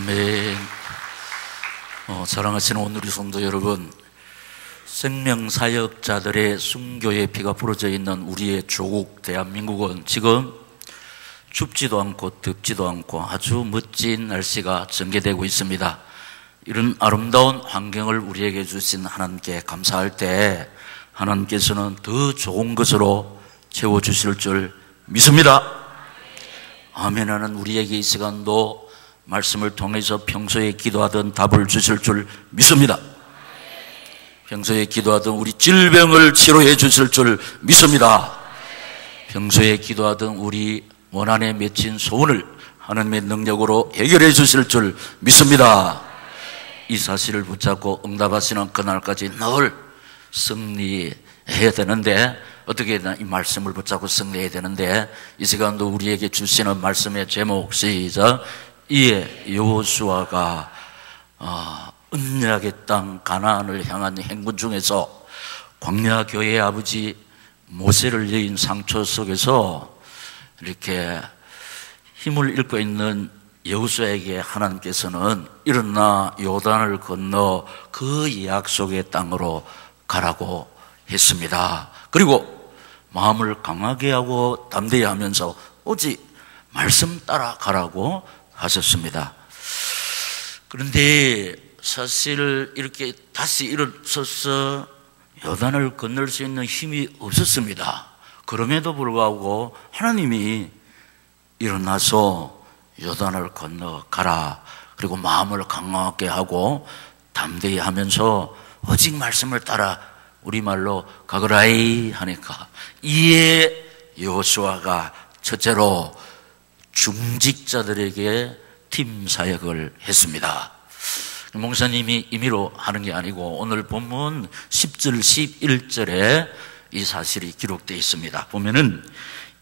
아멘. 사랑하시는 오늘의 성도 여러분, 생명사역자들의 순교의 피가 부러져 있는 우리의 조국 대한민국은 지금 춥지도 않고 덥지도 않고 아주 멋진 날씨가 전개되고 있습니다. 이런 아름다운 환경을 우리에게 주신 하나님께 감사할 때 하나님께서는 더 좋은 것으로 채워주실 줄 믿습니다. 아멘하는 우리에게 이 시간도 말씀을 통해서 평소에 기도하던 답을 주실 줄 믿습니다. 평소에 기도하던 우리 질병을 치료해 주실 줄 믿습니다. 평소에 기도하던 우리 원한에 맺힌 소원을 하나님의 능력으로 해결해 주실 줄 믿습니다. 이 사실을 붙잡고 응답하시는 그날까지 늘 승리해야 되는데, 어떻게 이 말씀을 붙잡고 승리해야 되는데, 이 시간도 우리에게 주시는 말씀의 제목, 시작. 이에 여호수아가 언약의 땅 가나안을 향한 행군 중에서 광야 교회의 아버지 모세를 여인 상처 속에서 이렇게 힘을 잃고 있는 여호수아에게 하나님께서는 일어나 요단을 건너 그 약속의 땅으로 가라고 했습니다. 그리고 마음을 강하게 하고 담대히 하면서 오직 말씀 따라 가라고 하셨습니다. 그런데 사실 이렇게 다시 일어서서 요단을 건널 수 있는 힘이 없었습니다. 그럼에도 불구하고 하나님이 일어나서 요단을 건너 가라, 그리고 마음을 강하게 하고 담대히 하면서 오직 말씀을 따라 우리말로 가거라이 하니까, 이에 여호수아가 첫째로 중직자들에게 팀 사역을 했습니다. 목사님이 임의로 하는 게 아니고 오늘 본문 10절 11절에 이 사실이 기록되어 있습니다. 보면은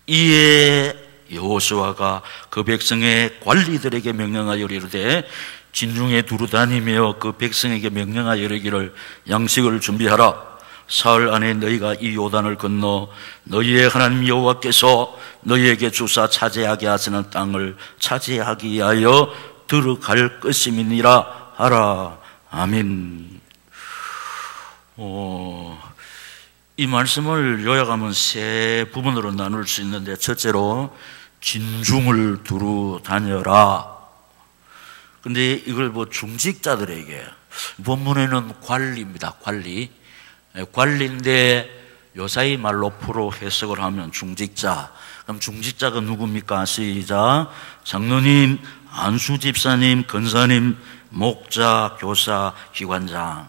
이에 여호수아가 그 백성의 관리들에게 명령하여 이르되 진중에 두루 다니며 그 백성에게 명령하여 이르기를 양식을 준비하라. 사흘 안에 너희가 이 요단을 건너 너희의 하나님 여호와께서 너희에게 주사 차지하게 하시는 땅을 차지하기 위하여 들어갈 것임이니라 하라. 아멘. 이 말씀을 요약하면 세 부분으로 나눌 수 있는데, 첫째로 진중을 두루 다녀라. 근데 이걸 중직자들에게, 본문에는 관리입니다. 관리인데 요사이 말로 풀어 해석을 하면 중직자. 그럼 중직자가 누굽니까? 시작. 장로님, 안수집사님, 권사님, 목자, 교사, 기관장.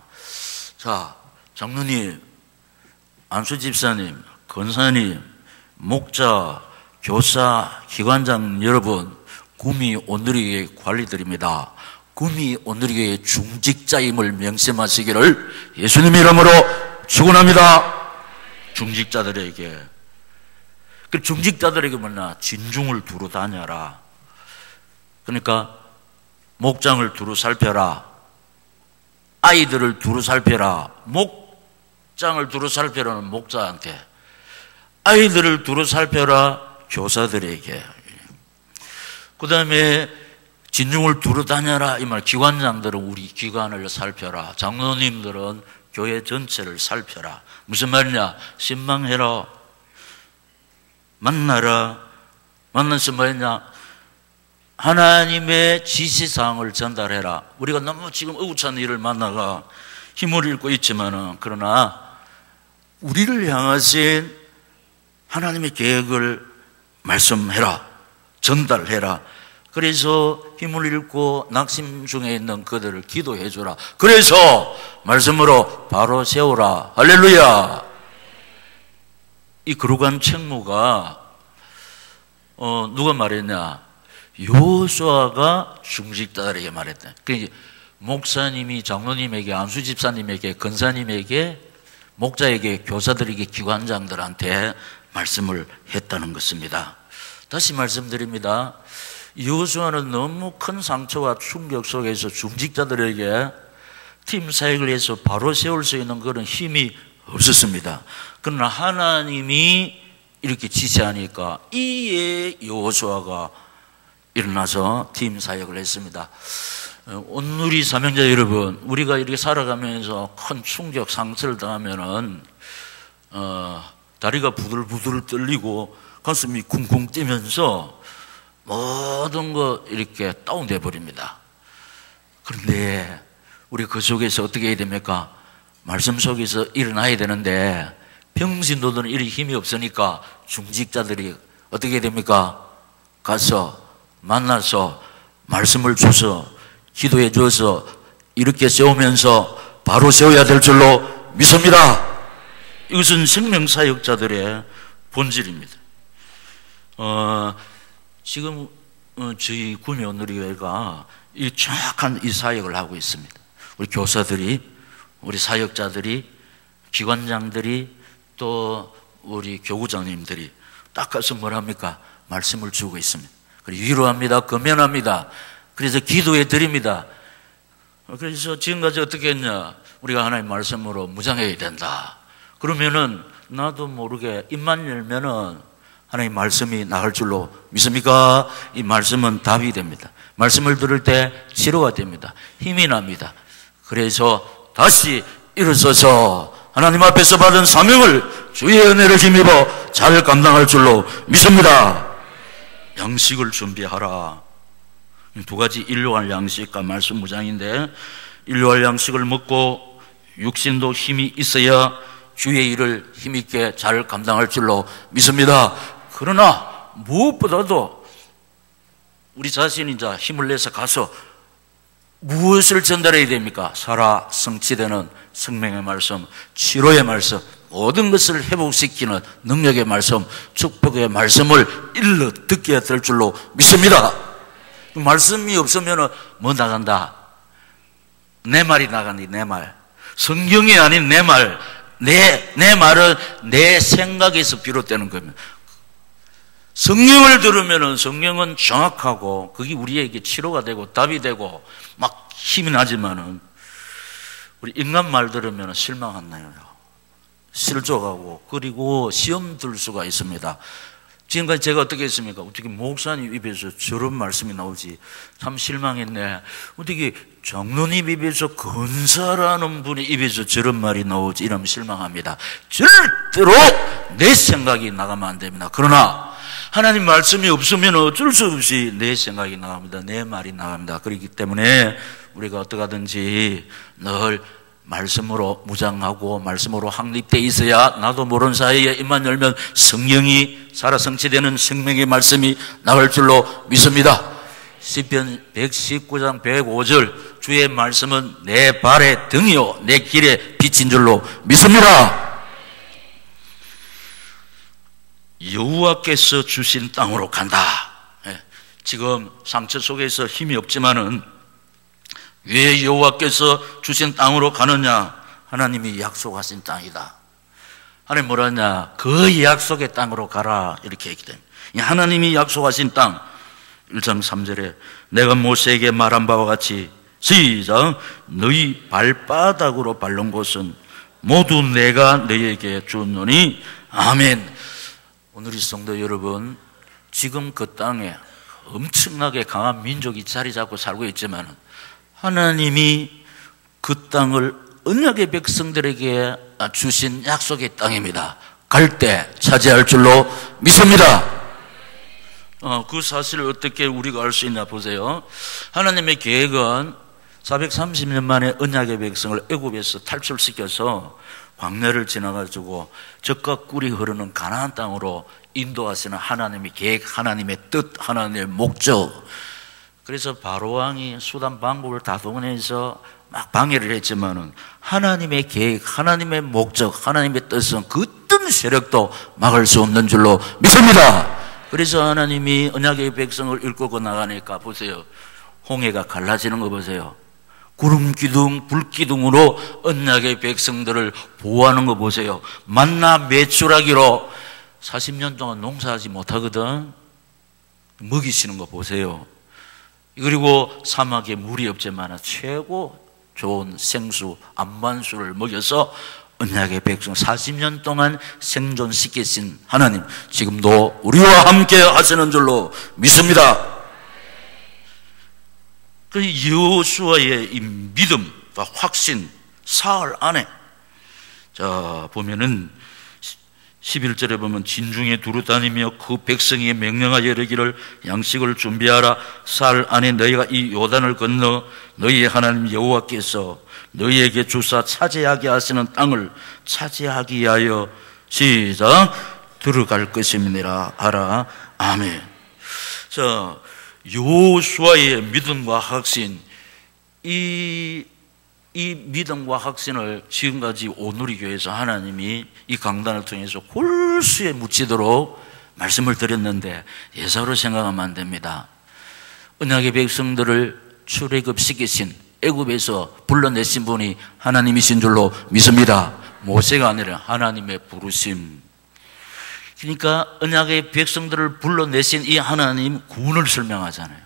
자, 장로님, 안수집사님, 권사님, 목자, 교사, 기관장 여러분, 구미 온누리교회 관리들입니다. 구미 온누리교회 중직자임을 명심하시기를 예수님 이름으로 축원합니다. 중직자들에게. 그 중직자들에게 뭐냐? 진중을 두루 다녀라. 그러니까 목장을 두루 살펴라. 아이들을 두루 살펴라. 목장을 두루 살펴라는 목자한테, 아이들을 두루 살펴라 교사들에게. 그 다음에 진중을 두루 다녀라 이 말, 기관장들은 우리 기관을 살펴라. 장로님들은 교회 전체를 살펴라. 무슨 말이냐? 신방해라. 만나라. 만나서 뭐였냐? 하나님의 지시사항을 전달해라. 우리가 너무 지금 의구찬 일을 만나가 힘을 잃고 있지만은, 그러나 우리를 향하신 하나님의 계획을 말씀해라. 전달해라. 그래서 힘을 잃고 낙심 중에 있는 그들을 기도해 주라. 그래서 말씀으로 바로 세우라. 할렐루야. 이 거룩한 책무가 누가 말했냐? 여호수아가 중직자들에게 말했다. 그러니까 목사님이 장로님에게, 안수집사님에게, 권사님에게, 목자에게, 교사들에게, 기관장들한테 말씀을 했다는 것입니다. 다시 말씀드립니다. 여호수아는 너무 큰 상처와 충격 속에서 중직자들에게 팀 사역을 해서 바로 세울 수 있는 그런 힘이 없었습니다. 그러나 하나님이 이렇게 지시하니까 이에 여호수아가 일어나서 팀 사역을 했습니다. 온누리 사명자 여러분, 우리가 이렇게 살아가면서 큰 충격, 상처를 당하면은 다리가 부들부들 떨리고 가슴이 쿵쿵 뛰면서 모든 거 이렇게 다운돼 버립니다. 그런데 우리 그 속에서 어떻게 해야 됩니까? 말씀 속에서 일어나야 되는데 병신도들은 이리 힘이 없으니까 중직자들이 어떻게 해야 됩니까? 가서 만나서 말씀을 줘서 기도해 줘서 이렇게 세우면서 바로 세워야 될 줄로 믿습니다. 이것은 생명사역자들의 본질입니다. 지금 저희 구미 온누리교회가 이 정확한 이 사역을 하고 있습니다. 우리 교사들이, 우리 사역자들이, 기관장들이, 또 우리 교구장님들이 딱 가서 뭘 합니까? 말씀을 주고 있습니다. 그리고 위로합니다. 금연합니다. 그래서 기도해 드립니다. 그래서 지금까지 어떻게 했냐? 우리가 하나님 말씀으로 무장해야 된다. 그러면은 나도 모르게 입만 열면은 하나님 말씀이 나갈 줄로 믿습니까? 이 말씀은 답이 됩니다. 말씀을 들을 때 치료가 됩니다. 힘이 납니다. 그래서 다시 일어서서 하나님 앞에서 받은 사명을 주의 은혜를 힘입어 잘 감당할 줄로 믿습니다. 양식을 준비하라. 두 가지 일용할 양식과 말씀 무장인데, 일용할 양식을 먹고 육신도 힘이 있어야 주의 일을 힘있게 잘 감당할 줄로 믿습니다. 그러나 무엇보다도 우리 자신이 이제 힘을 내서 가서 무엇을 전달해야 됩니까? 살아 성취되는 생명의 말씀, 치료의 말씀, 모든 것을 회복시키는 능력의 말씀, 축복의 말씀을 일러 듣게 될 줄로 믿습니다. 말씀이 없으면 뭐 나간다? 내 말이 나간다. 내 말. 성경이 아닌 내 말. 내 말은 내 생각에서 비롯되는 겁니다. 성경을 들으면 성경은 정확하고 그게 우리에게 치료가 되고 답이 되고 막 힘이 나지만은 우리 인간 말 들으면 실망 안 나요. 실족하고 그리고 시험 들 수가 있습니다. 지금까지 제가 어떻게 했습니까? 어떻게 목사님 입에서 저런 말씀이 나오지? 참 실망했네. 어떻게 장로님 입에서 건사라는 분의 입에서 저런 말이 나오지? 이러면 실망합니다. 절대로 내 생각이 나가면 안 됩니다. 그러나 하나님 말씀이 없으면 어쩔 수 없이 내 생각이 나갑니다. 내 말이 나갑니다. 그렇기 때문에 우리가 어떻게 하든지 늘 말씀으로 무장하고 말씀으로 확립되어 있어야 나도 모르는 사이에 입만 열면 성령이 살아 성취되는 생명의 말씀이 나갈 줄로 믿습니다. 시편 119장 105절 주의 말씀은 내 발의 등이요 내 길에 비친 줄로 믿습니다. 여호와께서 주신 땅으로 간다. 지금 상처 속에서 힘이 없지만은 왜 여호와께서 주신 땅으로 가느냐? 하나님이 약속하신 땅이다. 하나님 뭐라 하냐? 그 약속의 땅으로 가라 이렇게 얘기됩니다. 하나님이 약속하신 땅 1장 3절에 내가 모세에게 말한 바와 같이 시작 너희 발바닥으로 밟는 곳은 모두 내가 너희에게 주노니 아멘. 오늘의 성도 여러분, 지금 그 땅에 엄청나게 강한 민족이 자리 잡고 살고 있지만 하나님이 그 땅을 언약의 백성들에게 주신 약속의 땅입니다. 갈 때 차지할 줄로 믿습니다. 그 사실을 어떻게 우리가 알 수 있나 보세요. 하나님의 계획은 430년 만에 언약의 백성을 애굽에서 탈출시켜서 광야를 지나가지고 젖과 꿀이 흐르는 가나안 땅으로 인도하시는 하나님의 계획, 하나님의 뜻, 하나님의 목적. 그래서 바로왕이 수단 방법을 다 동원해서 막 방해를 했지만은 하나님의 계획, 하나님의 목적, 하나님의 뜻은 그 어떤 세력도 막을 수 없는 줄로 믿습니다. 그래서 하나님이 언약의 백성을 이끌고 나가니까 보세요. 홍해가 갈라지는 거 보세요. 구름 기둥, 불 기둥으로 언약의 백성들을 보호하는 거 보세요. 만나 매출하기로 40년 동안 농사하지 못하거든. 먹이시는 거 보세요. 그리고 사막에 물이 없지만 최고 좋은 생수, 안반수를 먹여서 언약의 백성 40년 동안 생존시키신 하나님, 지금도 우리와 함께 하시는 줄로 믿습니다. 그 여호수아의 이 믿음과 확신, 사흘 안에, 자 보면은 11절에 보면 진중에 두루 다니며 그 백성에게 명령하여 이르기를 양식을 준비하라. 사흘 안에 너희가 이 요단을 건너 너희의 하나님 여호와께서 너희에게 주사 차지하게 하시는 땅을 차지하기 위하여 시작 들어갈 것임이니라 하라. 아멘. 자, 여호수아의 믿음과 확신, 이 믿음과 확신을 지금까지 오누리교회에서 하나님이 이 강단을 통해서 골수에 묻히도록 말씀을 드렸는데 예사로 생각하면 안 됩니다. 언약의 백성들을 출애굽시키신, 애굽에서 불러내신 분이 하나님이신 줄로 믿습니다. 모세가 아니라 하나님의 부르심. 그러니까 언약의 백성들을 불러내신 이 하나님 구원을 설명하잖아요.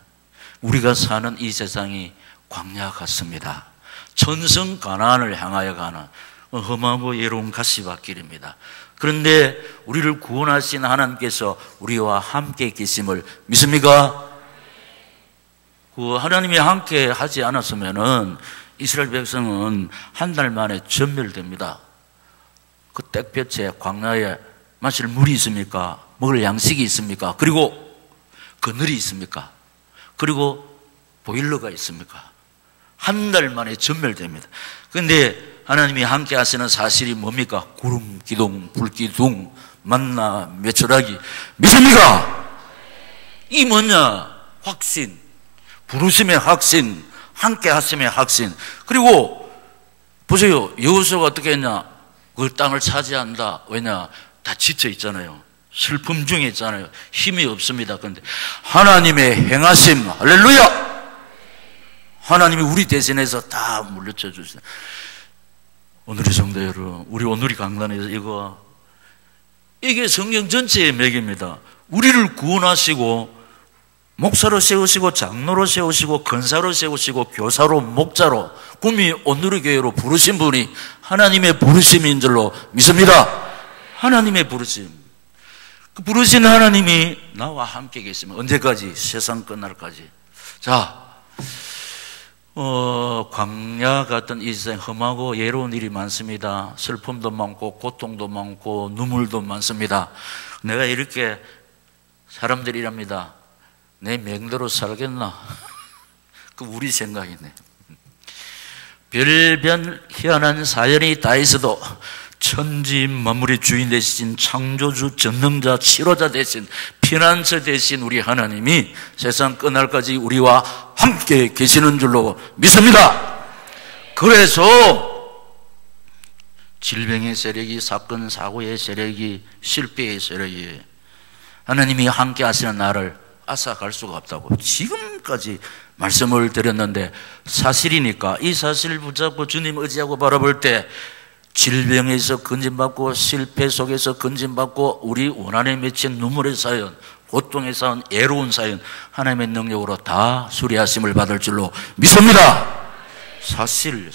우리가 사는 이 세상이 광야 같습니다. 천성 가나안을 향하여 가는 험하고 외로운 가시밭길입니다. 그런데 우리를 구원하신 하나님께서 우리와 함께 계심을 믿습니까? 그 하나님이 함께 하지 않았으면은 이스라엘 백성은 한 달 만에 전멸됩니다. 그 땡볕에 광야에 마실 물이 있습니까? 먹을 양식이 있습니까? 그리고 그늘이 있습니까? 그리고 보일러가 있습니까? 한 달 만에 전멸됩니다. 그런데 하나님이 함께 하시는 사실이 뭡니까? 구름 기둥, 불 기둥, 만나 메추라기. 믿습니까? 이 뭐냐? 확신, 부르심의 확신, 함께 하심의 확신. 그리고 보세요, 여호수아가 어떻게 했냐? 그 땅을 차지한다. 왜냐? 다 지쳐 있잖아요. 슬픔 중에 있잖아요. 힘이 없습니다. 그런데 하나님의 행하심, 할렐루야! 하나님이 우리 대신해서 다 물려쳐 주세요. 오늘의 성도 여러분, 우리 오늘의 강단에서 이게 성경 전체의 맥입니다. 우리를 구원하시고 목사로 세우시고 장로로 세우시고 권사로 세우시고 교사로 목자로 구미 오늘의 교회로 부르신 분이 하나님의 부르심인 줄로 믿습니다. 하나님의 부르심. 그 부르신 하나님이 나와 함께 계시면 언제까지? 세상 끝날까지. 자, 광야 같은 이 세상 험하고 외로운 일이 많습니다. 슬픔도 많고 고통도 많고 눈물도 많습니다. 내가 이렇게 사람들이랍니다. 내 명대로 살겠나? 그 우리 생각이네. 별별 희한한 사연이 다 있어도 천지 만물의 주인 되신 창조주, 전능자, 치료자 되신 피난처 되신 우리 하나님이 세상 끝날까지 우리와 함께 계시는 줄로 믿습니다. 그래서 질병의 세력이, 사건 사고의 세력이, 실패의 세력이 하나님이 함께 하시는 나를 앗아갈 수가 없다고 지금까지 말씀을 드렸는데 사실이니까 이 사실을 붙잡고 주님 의지하고 바라볼 때 질병에서 건진받고 실패 속에서 건진받고 우리 원한에 맺힌 눈물의 사연, 고통의 사연, 애로운 사연 하나님의 능력으로 다 수리하심을 받을 줄로 믿습니다. 사실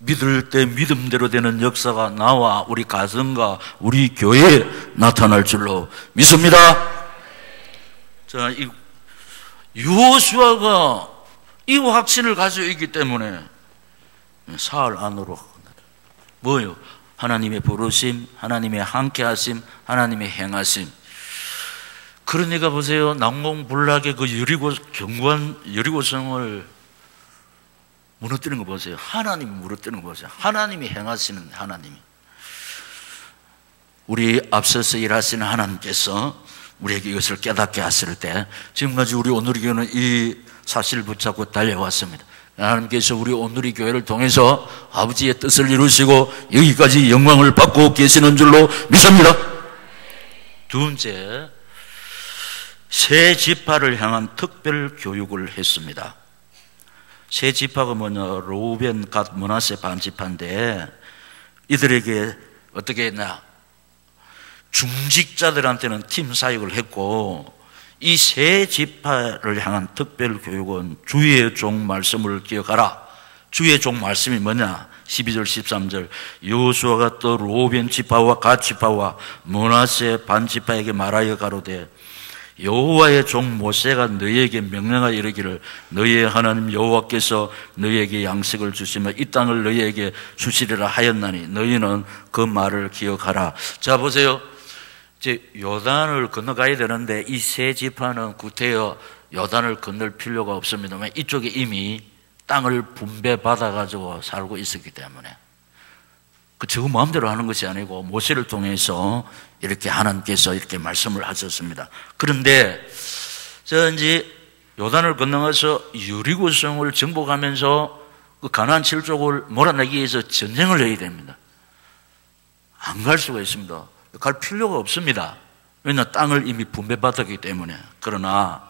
믿을 때 믿음대로 되는 역사가 나와 우리 가정과 우리 교회에 나타날 줄로 믿습니다. 자, 이 여호수아가 이 확신을 가지고 있기 때문에 사흘 안으로 뭐요? 하나님의 부르심, 하나님의 함께하심, 하나님의 행하심. 그러니까 보세요, 난공불락의 그 견고한 여리고성을 무너뜨리는 거 보세요. 하나님이 무너뜨리는 거 보세요. 하나님이 행하시는 하나님이. 우리 앞서서 일하시는 하나님께서 우리에게 이것을 깨닫게 하실 때 지금까지 우리 오늘의 교회는 이 사실을 붙잡고 달려왔습니다. 하나님께서 우리 오늘의 교회를 통해서 아버지의 뜻을 이루시고 여기까지 영광을 받고 계시는 줄로 믿습니다. 두 번째, 세 지파를 향한 특별 교육을 했습니다. 세 지파가 뭐냐? 로벤, 갓, 므낫세 반지파인데 이들에게 어떻게 했나? 중직자들한테는 팀 사역을 했고 이 세 지파를 향한 특별 교육은 주의 종 말씀을 기억하라. 주의 종 말씀이 뭐냐? 12절 13절 여호수아가 또 로벤 지파와 갓 지파와 므낫세 반 지파에게 말하여 가로되 여호와의 종 모세가 너희에게 명령하여 이르기를 너희의 하나님 여호와께서 너희에게 양식을 주시며 이 땅을 너희에게 주시리라 하였나니 너희는 그 말을 기억하라. 자, 보세요. 이제 요단을 건너가야 되는데 이 세 지파는 구태여 요단을 건널 필요가 없습니다. 이쪽에 이미 땅을 분배받아 가지고 살고 있었기 때문에 저거 마음대로 하는 것이 아니고 모세를 통해서 이렇게 하나님께서 이렇게 말씀을 하셨습니다. 그런데 이제 요단을 건너가서 여리고성을 정복하면서 그 가나안 7족을 몰아내기 위해서 전쟁을 해야 됩니다. 안 갈 수가 있습니다. 갈 필요가 없습니다. 왜냐하면 땅을 이미 분배받았기 때문에. 그러나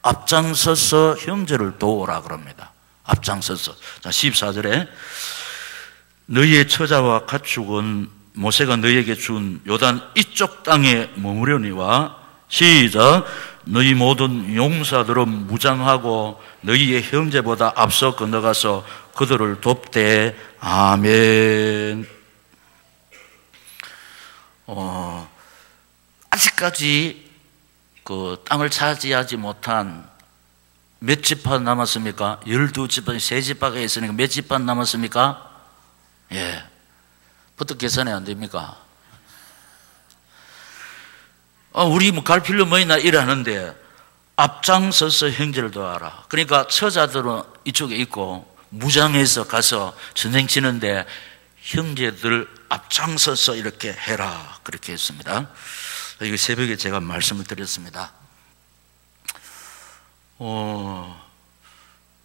앞장서서 형제를 도우라 그럽니다. 앞장서서. 자, 14절에 너희의 처자와 가축은 모세가 너희에게 준 요단 이쪽 땅에 머무려니와 시작 너희 모든 용사들은 무장하고 너희의 형제보다 앞서 건너가서 그들을 돕되 아멘. 아직까지 그 땅을 차지하지 못한 몇 지파 남았습니까? 12지파, 3지파가 있으니까 몇 지파 남았습니까? 예. 부터 계산이 안 됩니까? 우리 뭐 갈 필요 뭐 있나 이러는데 앞장서서 형제를 도와라. 그러니까 처자들은 이쪽에 있고 무장해서 가서 전쟁 치는데 형제들 앞장서서 이렇게 해라. 그렇게 했습니다. 이거 새벽에 제가 말씀을 드렸습니다.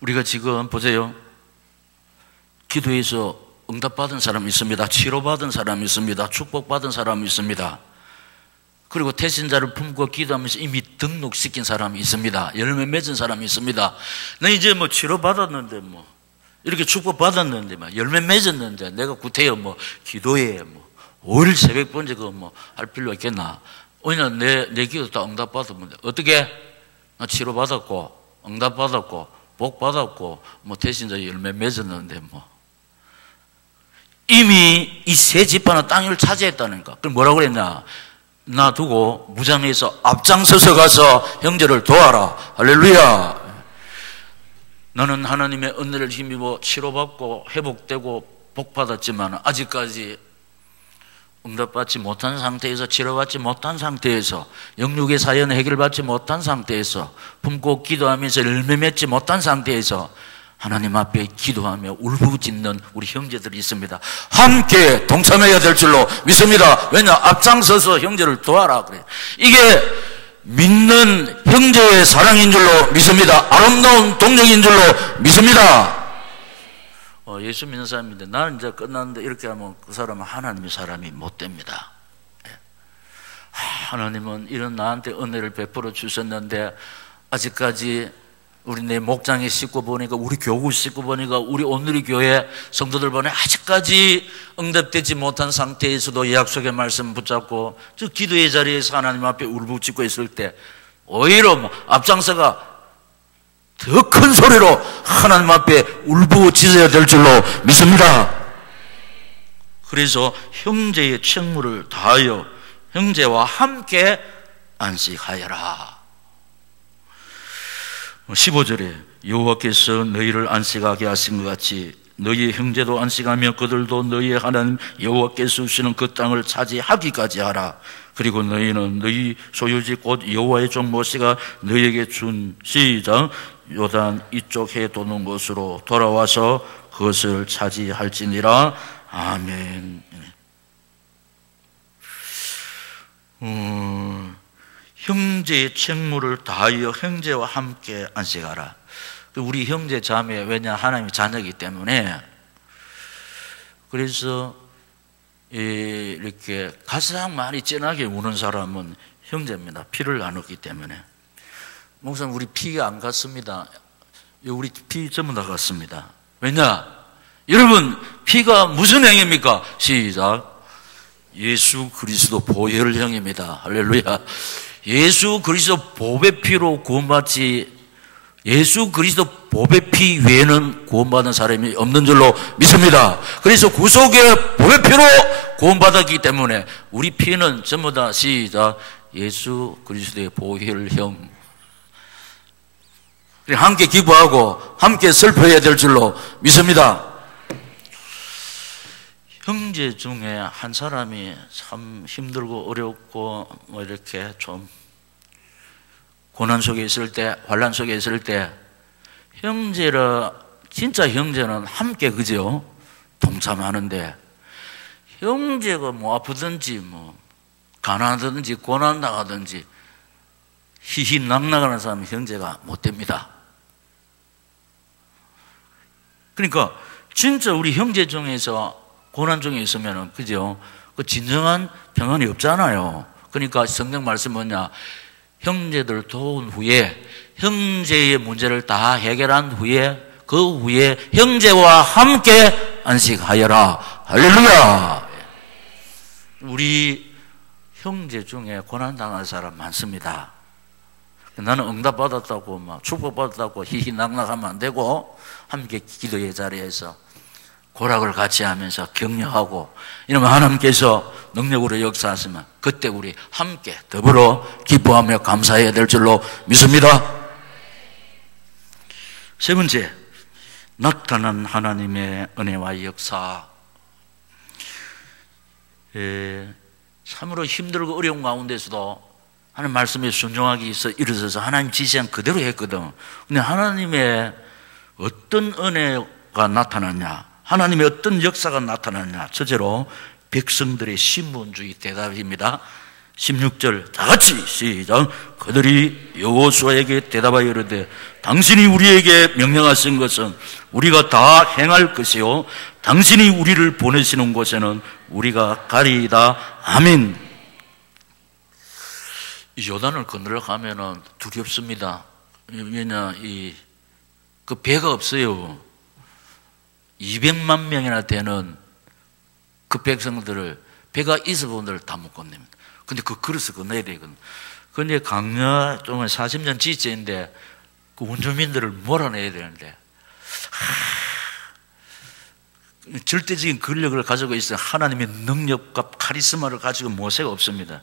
우리가 지금 보세요. 기도해서 응답받은 사람이 있습니다. 치료받은 사람이 있습니다. 축복받은 사람이 있습니다. 그리고 태신자를 품고 기도하면서 이미 등록시킨 사람이 있습니다. 열매 맺은 사람이 있습니다. 나 이제 뭐 치료받았는데 뭐 이렇게 축복받았는데 막 열매 맺었는데 내가 구태여 뭐 기도해 뭐 5일 새벽 번째 그거 뭐 할 필요 있겠나? 왜냐면 내 기도 다 응답받으면 어떻게? 나 치료받았고 응답받았고 복받았고 뭐 태신자 열매 맺었는데 뭐 이미 이 세 지파는 땅을 차지했다니까. 그럼 뭐라고 그랬냐? 놔두고 무장해서 앞장서서 가서 형제를 도와라. 할렐루야. 나는 하나님의 은혜를 힘입어 치료받고 회복되고 복받았지만 아직까지 응답받지 못한 상태에서 치료받지 못한 상태에서 영육의 사연 해결받지 못한 상태에서 품고 기도하면서 열매 맺지 못한 상태에서 하나님 앞에 기도하며 울부짖는 우리 형제들이 있습니다. 함께 동참해야 될 줄로 믿습니다. 왜냐? 앞장서서 형제를 도와라 그래요. 이게 믿는 형제의 사랑인 줄로 믿습니다. 아름다운 동력인 줄로 믿습니다. 예수 믿는 사람인데 나는 이제 끝났는데 이렇게 하면 그 사람은 하나님의 사람이 못 됩니다. 하나님은 이런 나한테 은혜를 베풀어 주셨는데 아직까지 우리 내 목장에 씻고 보니까 우리 교구 씻고 보니까 우리 오늘의 교회 성도들 보니 아직까지 응답되지 못한 상태에서도 약속의 말씀 붙잡고 저 기도의 자리에서 하나님 앞에 울부짖고 있을 때 오히려 앞장서가 더 큰 소리로 하나님 앞에 울부짖어야 될 줄로 믿습니다. 그래서 형제의 책무를 다하여 형제와 함께 안식하여라. 15절에 여호와께서 너희를 안식하게 하신 것 같이 너희의 형제도 안식하며 그들도 너희의 하나님 여호와께서 주시는 그 땅을 차지하기까지 하라. 그리고 너희는 너희 소유지 곧 여호와의 종 모세가 너희에게 준 시작 요단 이쪽 해 도는 곳으로 돌아와서 그것을 차지할지니라. 아멘. 형제의 책무를 다하여 형제와 함께 안식하라. 우리 형제 자매, 왜냐 하나님의 자녀이기 때문에 그래서 이렇게 가장 많이 진하게 우는 사람은 형제입니다. 피를 나눴기 때문에. 목사님 우리 피가 안 갔습니다. 우리 피 전부 다 갔습니다. 왜냐? 여러분 피가 무슨 행입니까? 시작. 예수 그리스도 보혈 형입니다. 할렐루야. 예수 그리스도 보배 피로 구원받지 예수 그리스도 보배 피 외에는 구원받은 사람이 없는 줄로 믿습니다. 그래서 구속의 보배 피로 구원받았기 때문에 우리 피는 전부 다 시작 예수 그리스도의 보혈형. 함께 기부하고 함께 슬퍼해야 될 줄로 믿습니다. 형제 중에 한 사람이 참 힘들고 어렵고 뭐 이렇게 좀 고난 속에 있을 때, 환난 속에 있을 때 형제라, 진짜 형제는 함께 그죠? 동참하는데, 형제가 뭐 아프든지 뭐 가난하든지 고난 당하든지 희희낙낙하는 사람은 형제가 못 됩니다. 그러니까 진짜 우리 형제 중에서 고난 중에 있으면은 그죠? 그 진정한 평안이 없잖아요. 그러니까 성경 말씀 뭐냐? 형제들 도운 후에, 형제의 문제를 다 해결한 후에, 그 후에 형제와 함께 안식하여라. 할렐루야. 우리 형제 중에 고난 당한 사람 많습니다. 나는 응답받았다고 막 축복받았다고 희희낙낙하면 안 되고, 함께 기도의 자리에서 고락을 같이 하면서 격려하고, 이러면 하나님께서 능력으로 역사하시면 그때 우리 함께 더불어 기뻐하며 감사해야 될 줄로 믿습니다. 세 번째, 나타난 하나님의 은혜와 역사. 참으로 힘들고 어려운 가운데서도 하나님 말씀에 순종하기 위해서 일어서서 하나님 지시한 그대로 했거든. 근데 하나님의 어떤 은혜가 나타났냐, 하나님의 어떤 역사가 나타났냐. 첫째로 백성들의 신분주의 대답입니다. 16절 다 같이 시작. 그들이 여호수아에게 대답하여 이르되 당신이 우리에게 명령하신 것은 우리가 다 행할 것이요 당신이 우리를 보내시는 곳에는 우리가 가리이다. 아멘. 이 요단을 건너러 가면은 두렵습니다. 왜냐, 그 배가 없어요. 200만 명이나 되는 그 백성들을, 배가 있어 본들 다 못 건넵니다. 근데 그 그릇을 건너야 되거든. 근데 강야 동안 40년 지체인데 그 원주민들을 몰아내야 되는데, 절대적인 권력을 가지고 있어 하나님의 능력과 카리스마를 가지고 모세가 없습니다.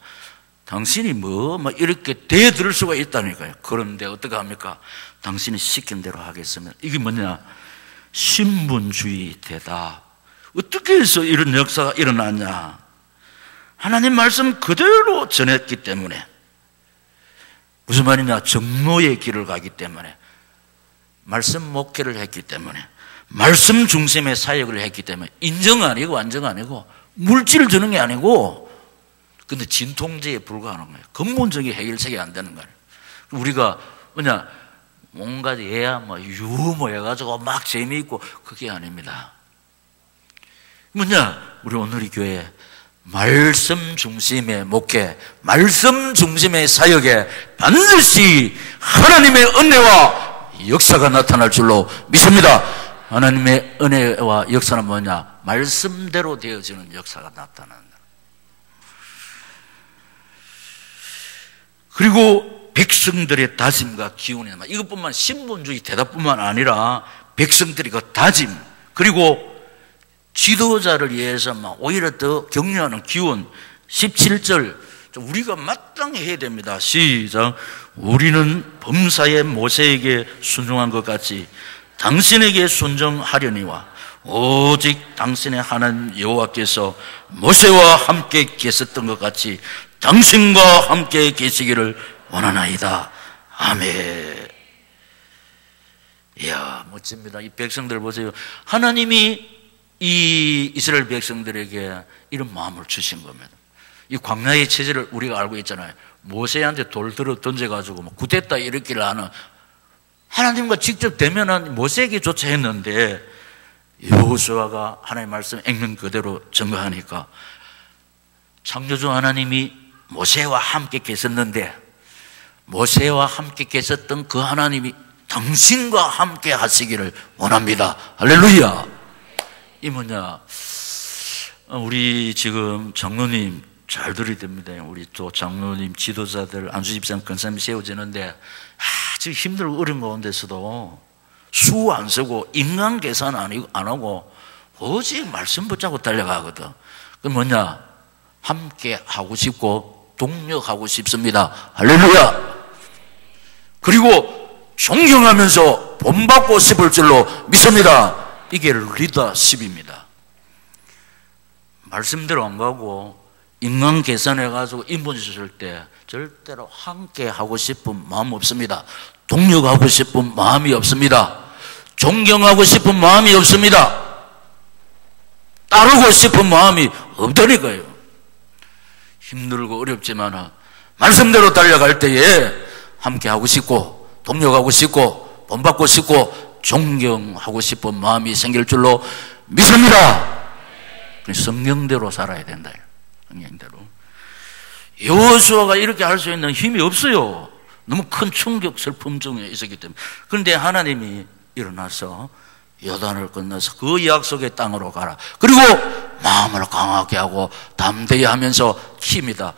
당신이 뭐 이렇게 대들을 수가 있다니까요. 그런데 어떻게 합니까? 당신이 시킨 대로 하겠습니다. 이게 뭐냐? 신분주의 대답. 어떻게 해서 이런 역사가 일어났냐? 하나님 말씀 그대로 전했기 때문에. 무슨 말이냐? 정로의 길을 가기 때문에, 말씀 목회를 했기 때문에, 말씀 중심의 사역을 했기 때문에, 인정 아니고 완정 아니고 물질을 주는 게 아니고, 근데 진통제에 불과하는 거예요. 근본적인 해결책이 안 되는 거예요. 우리가 뭐냐, 뭔가 얘야 유머해가지고 막 재미있고, 그게 아닙니다. 뭐냐, 우리 오늘 이 교회 말씀 중심의 목회, 말씀 중심의 사역에 반드시 하나님의 은혜와 역사가 나타날 줄로 믿습니다. 하나님의 은혜와 역사는 뭐냐? 말씀대로 되어지는 역사가 나타난다. 그리고 백성들의 다짐과 기운이, 이것뿐만, 신분주의 대답뿐만 아니라 백성들이 그 다짐, 그리고 지도자를 위해서 오히려 더 격려하는 기운. 17절 우리가 마땅히 해야 됩니다. 시작. 우리는 범사의 모세에게 순종한 것 같이 당신에게 순종하려니와 오직 당신의 하나님 여호와께서 모세와 함께 계셨던 것 같이 당신과 함께 계시기를 원하나이다. 아멘. 이야, 멋집니다. 이 백성들 보세요. 하나님이 이 이스라엘 백성들에게 이런 마음을 주신 겁니다. 이 광야의 체제를 우리가 알고 있잖아요. 모세한테 돌 들어 던져가지고 구됐다 이렇기를 하는, 하나님과 직접 대면한 모세에게조차 했는데, 여호수아가 하나님의 말씀 읽는 그대로 증거하니까, 창조주 하나님이 모세와 함께 계셨는데, 모세와 함께 계셨던 그 하나님이 당신과 함께 하시기를 원합니다. 할렐루야. 이 뭐냐, 우리 지금 장로님 잘 들어야 됩니다. 우리 또 장로님, 지도자들, 안수집사님, 권사님 세워지는데, 지금 힘들고 어려운 가운데서도 수 안 쓰고 인간 계산 안 하고 오직 말씀 붙잡고 달려가거든. 그 뭐냐, 함께 하고 싶고 동력하고 싶습니다. 할렐루야. 그리고 존경하면서 본받고 싶을 줄로 믿습니다. 이게 리더십입니다. 말씀대로 안 가고 인간 계산해가지고 인본 주실 때 절대로 함께 하고 싶은 마음 없습니다. 동력하고 싶은 마음이 없습니다. 존경하고 싶은 마음이 없습니다. 따르고 싶은 마음이 없다니까요. 힘들고 어렵지만 말씀대로 달려갈 때에 함께 하고 싶고 동력하고 싶고 본받고 싶고 존경하고 싶은 마음이 생길 줄로 믿습니다. 성경대로 살아야 된다. 성경대로. 여호수아가 이렇게 할 수 있는 힘이 없어요. 너무 큰 충격, 슬픔 중에 있었기 때문에. 그런데 하나님이 일어나서 요단을 건너서 그 약속의 땅으로 가라. 그리고 마음을 강하게 하고 담대히 하면서 힘이다.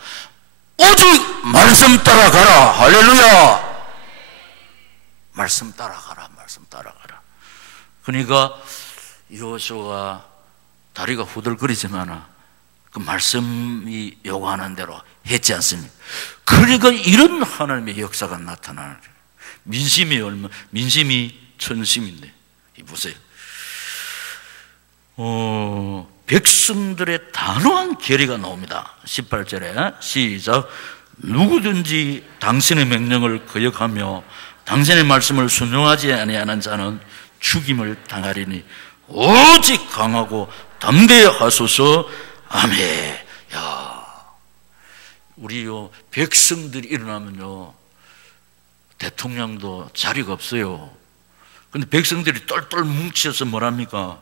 오직 말씀 따라가라. 할렐루야. 말씀 따라가라. 말씀 따라가라. 그러니까 여호수아가 다리가 후들거리지만 그 말씀이 요구하는 대로 했지 않습니까? 그러니까 이런 하나님의 역사가 나타나는 거예요. 민심이 천심인데 이 보세요. 백성들의 단호한 결의가 나옵니다. 18절에 시작. 누구든지 당신의 명령을 거역하며 당신의 말씀을 순종하지 아니하는 자는 죽임을 당하리니 오직 강하고 담대하소서. 아멘. 야, 우리요 백성들이 일어나면요 대통령도 자리가 없어요. 근데 백성들이 똘똘 뭉쳐서 뭐랍니까?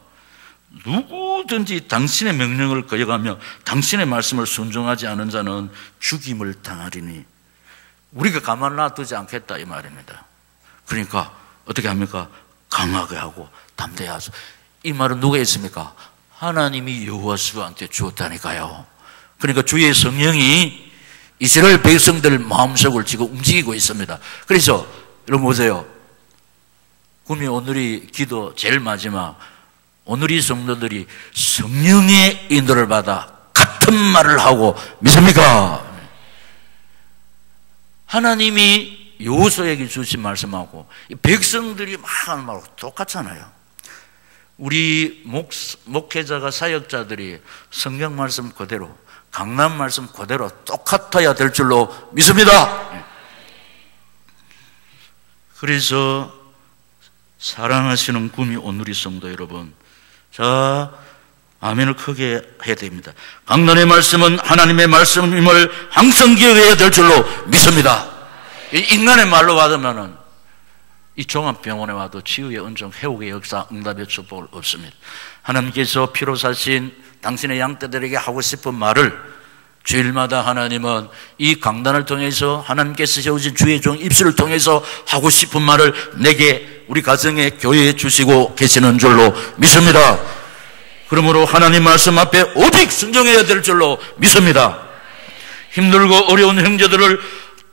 누구든지 당신의 명령을 거역하며 당신의 말씀을 순종하지 않은 자는 죽임을 당하리니 우리가 가만 놔두지 않겠다 이 말입니다. 그러니까 어떻게 합니까? 강하게 하고 담대하소. 이 말은 누가 했습니까? 하나님이 여호수아한테 주었다니까요. 그러니까 주의 성령이 이스라엘 백성들 마음속을 지금 움직이고 있습니다. 그래서 여러분 보세요. 구미 오늘이 기도 제일 마지막 오늘이 성도들이 성령의 인도를 받아 같은 말을 하고 믿습니까? 하나님이 여호수아에게 주신 말씀하고 백성들이 막 하는 말하고 똑같잖아요. 우리 목회자가 사역자들이 성경 말씀 그대로 강남 말씀 그대로 똑같아야 될 줄로 믿습니다. 그래서 사랑하시는 구미 오누리 성도 여러분, 자 아멘을 크게 해야 됩니다. 강단의 말씀은 하나님의 말씀임을 항상 기억해야 될 줄로 믿습니다. 인간의 말로 받으면은 이 종합병원에 와도 치유의 은총, 회복의 역사, 응답의 축복을 없습니다. 하나님께서 피로 사신 당신의 양떼들에게 하고 싶은 말을 주일마다 하나님은 이 강단을 통해서 하나님께서 세우신 주의 종 입술을 통해서 하고 싶은 말을 내게 우리 가정에 교회에 주시고 계시는 줄로 믿습니다. 그러므로 하나님 말씀 앞에 오직 순종해야 될 줄로 믿습니다. 힘들고 어려운 형제들을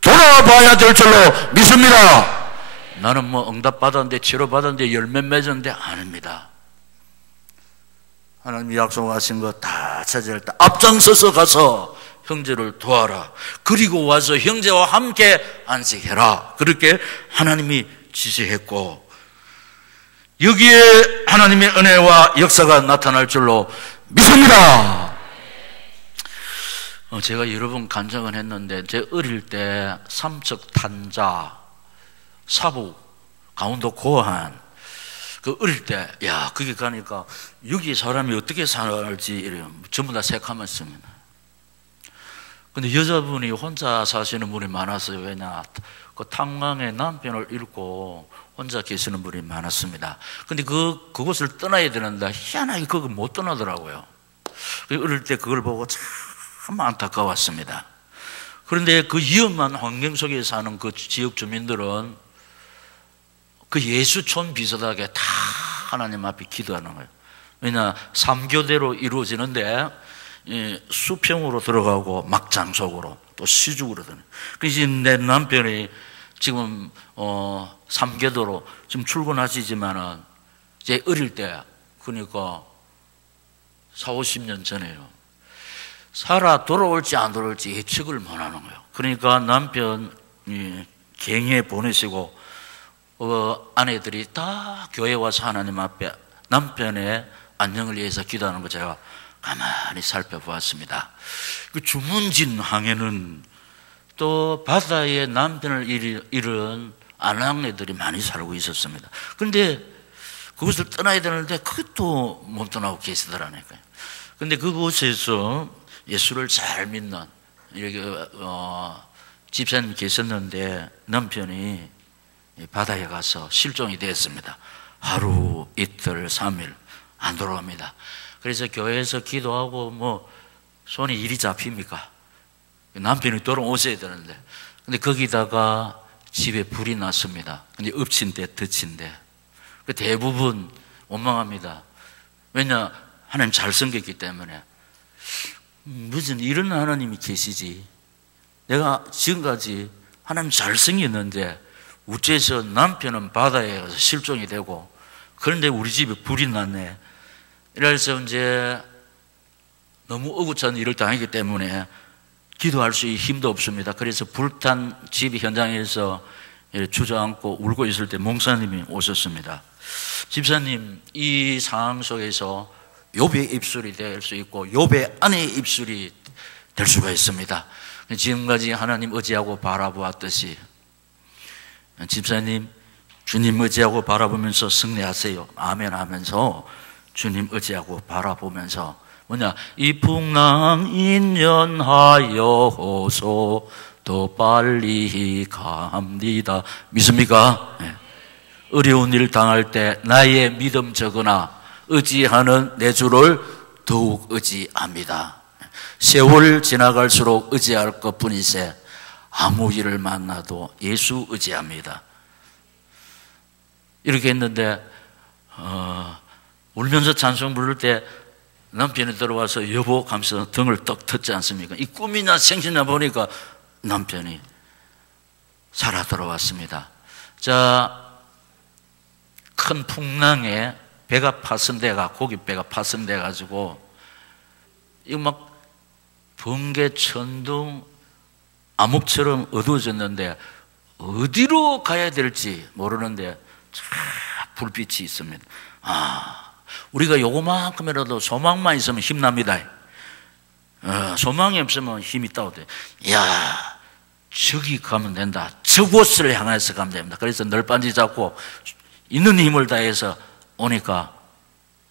돌아봐야 될 줄로 믿습니다. 나는 뭐 응답받았는데 치료받았는데 열매 맺었는데 아닙니다. 하나님이 약속하신 거 다 찾을 때 앞장서서 가서 형제를 도와라. 그리고 와서 형제와 함께 안식해라. 그렇게 하나님이 지시했고 여기에 하나님의 은혜와 역사가 나타날 줄로 믿습니다. 제가 여러 번 간증을 했는데 제 어릴 때 삼척 탄자 사부, 강원도 고안, 그 어릴 때, 야, 거기 가니까 여기 사람이 어떻게 살지, 이래요. 전부 다 새카맣습니다. 근데 여자분이 혼자 사시는 분이 많았어요. 왜냐, 그 탄광에 남편을 잃고 혼자 계시는 분이 많았습니다. 근데 그곳을 떠나야 되는데 희한하게 그걸 못 떠나더라고요. 어릴 때 그걸 보고 참 안타까웠습니다. 그런데 그 위험한 환경 속에 사는 그 지역 주민들은 그 예수촌 비슷하게 다 하나님 앞에 기도하는 거예요. 왜냐, 3교대로 이루어지는데 수평으로 들어가고 막장 속으로 또 시죽으로 들어가요. 그래서 내 남편이 지금 3교도로 지금 출근하시지만은 제 어릴 때, 그러니까 40, 50년 전에요. 살아 돌아올지 안 돌아올지 예측을 못하는 거예요. 그러니까 남편이 갱에 보내시고 아내들이 다 교회 와서 하나님 앞에 남편의 안녕을 위해서 기도하는 거 제가 가만히 살펴보았습니다. 그 주문진 항에는 또 바다에 남편을 잃은 아낙네들이 많이 살고 있었습니다. 그런데 그곳을 떠나야 되는데 그것도 못 떠나고 계시더라니까요. 그런데 그곳에서 예수를 잘 믿는 집사님 계셨는데 남편이 바다에 가서 실종이 되었습니다. 하루, 이틀, 3일 안 돌아옵니다. 그래서 교회에서 기도하고 뭐 손이 이리 잡힙니까? 남편이 돌아오셔야 되는데, 근데 거기다가 집에 불이 났습니다. 근데 엎친데 덮친데 대부분 원망합니다. 왜냐, 하나님 잘 섬겼기 때문에. 무슨 이런 하나님이 계시지? 내가 지금까지 하나님 잘 섬겼는데 우째서 남편은 바다에 가서 실종이 되고, 그런데 우리 집에 불이 났네. 이래서 이제 너무 억울한 일을 당했기 때문에 기도할 수 있는 힘도 없습니다. 그래서 불탄 집 현장에서 주저앉고 울고 있을 때 목사님이 오셨습니다. 집사님, 이 상황 속에서 욥의 입술이 될 수 있고 욥의 아내의 입술이 될 수가 있습니다. 지금까지 하나님 의지하고 바라보았듯이 집사님, 주님 의지하고 바라보면서 승리하세요. 아멘 하면서 주님 의지하고 바라보면서 뭐냐, 이 풍랑 인연하여서 더 빨리 갑니다. 믿습니까? 네. 어려운 일 당할 때 나의 믿음 적으나 의지하는 내 주를 더욱 의지합니다. 세월 지나갈수록 의지할 것뿐이세 아무 일을 만나도 예수 의지합니다. 이렇게 했는데 울면서 찬송 부를 때 남편이 들어와서 여보 하면서 등을 떡 텄지 않습니까? 이 꿈이나 생시나 보니까 남편이 살아 들어왔습니다. 자, 큰 풍랑에 배가 파손돼가 고깃배가 파손돼 가지고 이거 막 번개, 천둥, 암흑처럼 어두워졌는데 어디로 가야 될지 모르는데 불빛이 있습니다. 우리가 요거만큼이라도 소망만 있으면 힘납니다. 소망이 없으면 힘이 다운돼. 야, 저기 가면 된다. 저곳을 향해서 가면 됩니다. 그래서 널빤지 잡고 있는 힘을 다해서 오니까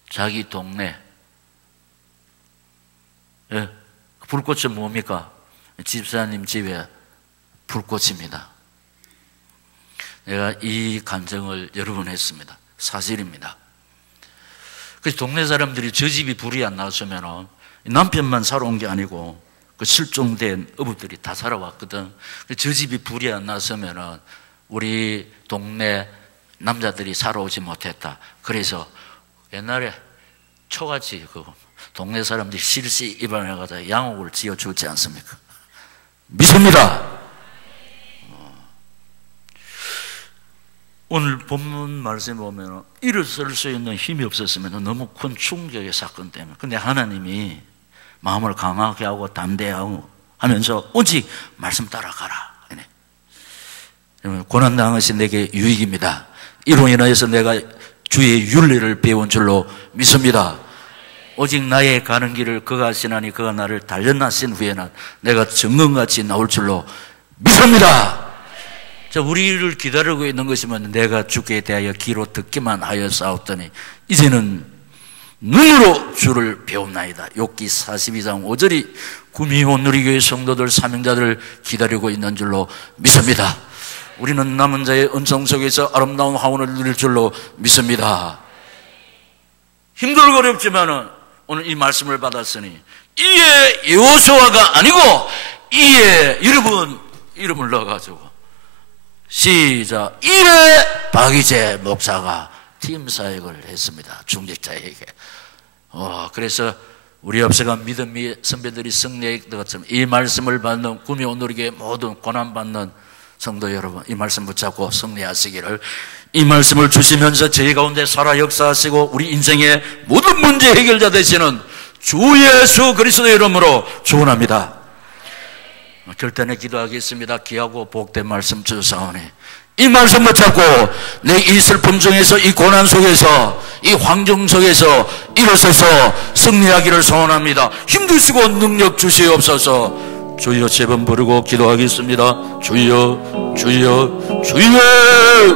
자기 동네 불꽃은 뭡니까? 집사님 집에 불꽃입니다. 내가 이 감정을 여러 번 했습니다. 사실입니다. 그래서 동네 사람들이 저 집이 불이 안 나왔으면 남편만 살아온 게 아니고 그 실종된 어부들이 다 살아왔거든. 저 집이 불이 안 났으면 우리 동네 남자들이 살아오지 못했다. 그래서 옛날에 초같이 그 동네 사람들이 실시 입안해가지고 양옥을 지어주지 않습니까? 믿습니다. 오늘 본문 말씀에 보면 일어설 수 있는 힘이 없었으면 너무 큰 충격의 사건 때문에. 근데 하나님이 마음을 강하게 하고 담대하고 하면서 오직 말씀 따라가라. 고난당하신 내게 유익입니다. 이로 인하여서 내가 주의 윤리를 배운 줄로 믿습니다. 오직 나의 가는 길을 그가 하시나니 그가 나를 단련하신 후에는 내가 정금같이 나올 줄로 믿습니다. 자, 우리를 기다리고 있는 것이면 내가 주께 대하여 귀로 듣기만 하여 싸웠더니 이제는 눈으로 주를 배움나이다. 욥기 42장 5절이 구미호 누리교회 성도들 사명자들을 기다리고 있는 줄로 믿습니다. 우리는 남은 자의 은총 속에서 아름다운 하원을 누릴 줄로 믿습니다. 힘들고 어렵지만은 오늘 이 말씀을 받았으니 이에 여호수아가 아니고 이에 여러분 이름을 넣어가지고 시작, 이에 박이재 목사가 팀 사역을 했습니다. 중직자에게. 그래서 우리 앞서간 믿음의 선배들이 승리했던 것처럼 이 말씀을 받는 구미호 누리교회 모든 고난받는 성도 여러분, 이 말씀 붙잡고 승리하시기를, 이 말씀을 주시면서 저희 가운데 살아 역사하시고 우리 인생의 모든 문제 해결자 되시는 주 예수 그리스도의 이름으로 축원합니다. 결단에 기도하겠습니다. 귀하고 복된 말씀 주사오니 이 말씀 붙잡고 내 이 슬픔 중에서, 이 고난 속에서, 이 환경 속에서 일어서서 승리하기를 소원합니다. 힘주시고 능력 주시옵소서. 주여 세 번 부르고 기도하겠습니다. 주여 주여 주여